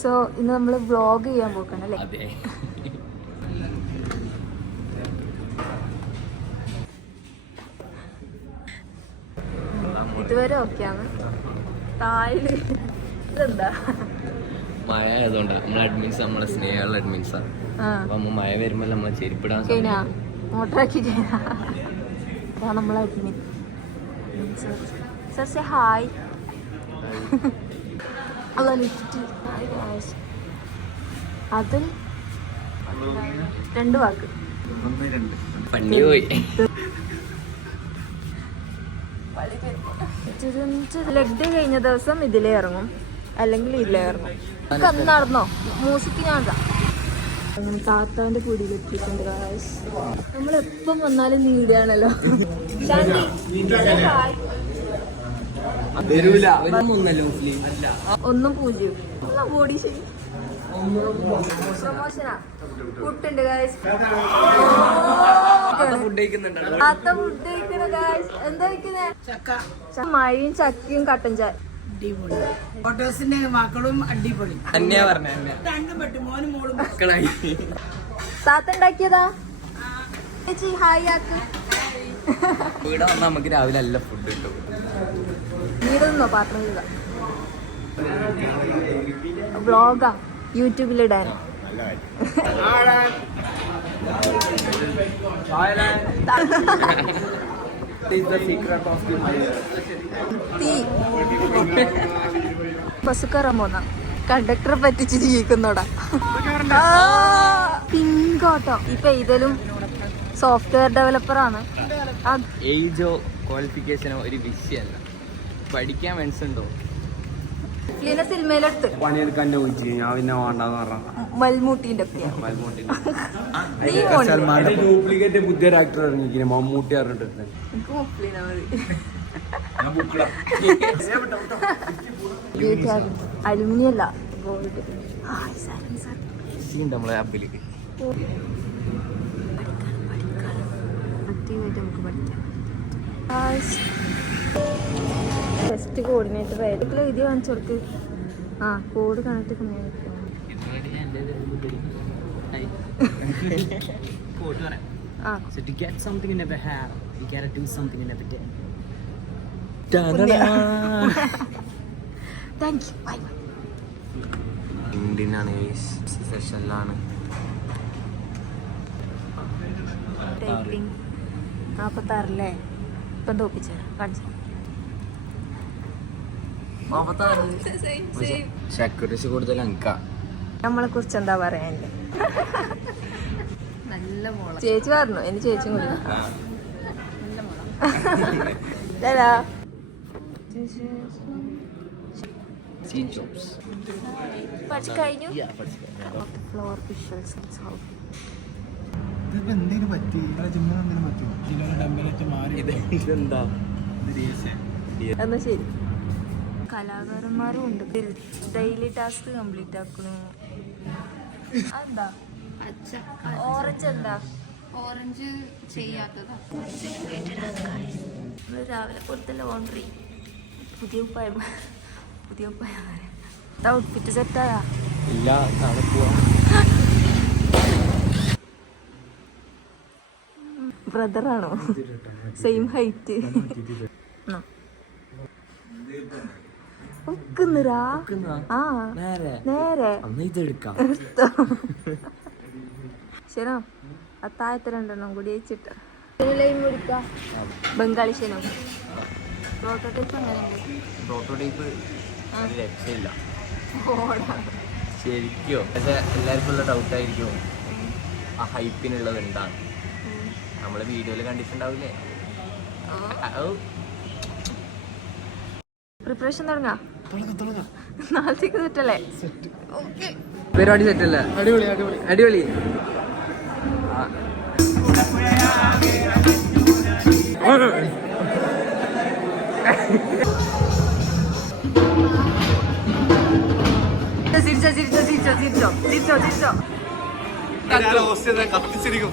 So ഇന്ന് നമ്മൾ vlog ചെയ്യാൻ പോക്കണം അല്ലേ? ഇതുവരെ ഓക്കെയാണ്. താഴെ ഇതെന്താ മഴ ആയതുകൊണ്ടാ. നമ്മളെ അഡ്മിൻസ് നമ്മളെ സ്നേഹമുള്ള അഡ്മിൻസാ. അപ്പൊ മഴ വരുമ്പോ നമ്മളെ ചെരുപ്പിടാൻ മോട്ടറാക്കി നമ്മളെ അഡ്മിൻ. Sir say hi. അതിൽ 2 വാക്ക് പണി പോയി. ലെഗ് ഡേ കഴിഞ്ഞ ദിവസം ഇതിലേ ഇറങ്ങും, അല്ലെങ്കിൽ ഇതിലേ ഇറങ്ങും. അന്ന് നടന്നോ മ്യൂസിക് ഞാൻ താത്താന്റെ പൊടിയിലെത്തിയിട്ടുണ്ട്. നമ്മളെപ്പം വന്നാലും നീടുകയാണല്ലോ. ഒന്നും 0 ബോഡി ശരി. പ്രമോഷനാ ഫുഡുണ്ട് ഗായ്സ്. ഫുഡ് കഴിക്കണ ഗായ്സ്. എന്താ കഴിക്കുന്നത്? മഴയും ചക്കയും കട്ടൻ ചായ. ഫോട്ടോസിന്റെ മക്കളും അടിപൊളി തന്നെയാ പറഞ്ഞ. താത്ത ഉണ്ടാക്കിയതാ ചേച്ചി. ഹായ് ആക്ക്. ഇവിടെ വന്നാൽ നമുക്ക് രാവിലെ നല്ല ഫുഡ് കിട്ടും. വീടൊന്നോ പാത്രം ചെയ്ത വ്ളോഗാ യൂട്യൂബിലിടാൻ. ബസ് കയറാൻ പോന്ന കണ്ടക്ടറെ പറ്റിച്ച് ജീവിക്കുന്നോടാ. പിങ്കോട്ടോ ഇപ്പൊ ഇതിലും സോഫ്റ്റ്വെയർ ഡെവലപ്പറാണ്. ഏജോ ക്വാളിഫിക്കേഷനോ ഒരു വിഷയമല്ല. പഠിക്കാൻ മനസ്സുണ്ടോ? സിനിമയിലെടുത്ത് പണിയെടുക്കാൻ ചോദിച്ചു ഞാൻ പിന്നെ വേണ്ടെന്ന് പറഞ്ഞു. മൽമൂട്ടിന്റെ ഡ്യൂപ്ലിക്കേറ്റ് പുതിയ ആക്ടർ ഇറങ്ങിയിരിക്കുന്നത് മമ്മൂട്ടി പറഞ്ഞിട്ട്. അലുമിനിയം അല്ല ഗോൾഡ്. നമ്മളെ ആപ്പിലേക്ക് നമുക്ക് പഠിക്കാം. ഫസ്റ്റ് കോർഡിനേറ്റർ ആയിട്ട് എഴുതി കാണിച്ചു കൊടുക്ക്. Code connect So to get something you never have, you gotta do something you never did. Thank you. Bye bye. ഇന്ത്യനാണ് സെഷനിലാണ്. ടൈപ്പിംഗ് 46 ഇപ്പം തോപ്പിച്ചു കാണിച്ചു. സെക്യൂരിറ്റി കൂടുതൽ അങ്ക. നമ്മളെ കുറിച്ച് എന്താ പറയാനില്ല. ചേച്ചി പറഞ്ഞു എന്റെ ചേച്ചി കൂടി പഠിച്ചു കഴിഞ്ഞു. ഫ്ലോർ വിഷ്വൽസ് എന്നാ ശരി. കലാകാരന്മാരും ഉണ്ട്. ഡെയിലി ടാസ്ക് കംപ്ലീറ്റ് ആക്കണു. എന്താ ഓറഞ്ച്? എന്താ ഓറഞ്ച് ചെയ്യാത്തതാ? രാവിലെ കൊടുത്ത ലോണ്ടറി. പുതിയ ഉപ്പായ ഔട്ട്ഫിറ്റ് സെറ്റായാ? ഇല്ല, നാളെ പോവാ. ബ്രദറാണോ? Same height. നേരെ ശനോ അത്താഴത്തെ 2 കൂടി വെച്ചിട്ട് ബംഗാളി ശനോ. പ്രോട്ടോടൈപ്പ് അങ്ങനെയുണ്ട്. പ്രോട്ടോടൈപ്പ് രക്ഷയില്ല ശരിക്കോ. പക്ഷെ എല്ലാവർക്കും ഉള്ള ഡൗട്ടായിരിക്കും ആ ഹൈപ്പിനുള്ളത് എന്താണ്. നമ്മള് വീഡിയോയിൽ കണ്ടിട്ടുണ്ടാവില്ലേ. പ്രിപ്പറേഷൻ തുടങ്ങാം. നാളത്തേക്ക് സെറ്റല്ലേ? പരിപാടി സെറ്റല്ലേ? അടിപൊളി അടിപൊളി അടിപൊളി. കത്തിച്ചിരിക്കും.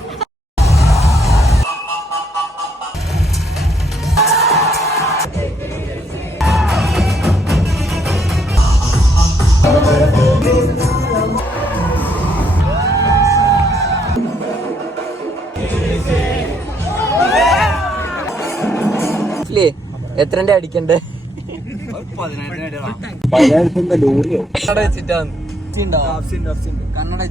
എത്രന്റെ അടിക്കണ്ടേ? 10,000 ലോറിയോ അവിടെ വെച്ചിട്ടാ കന്നഡ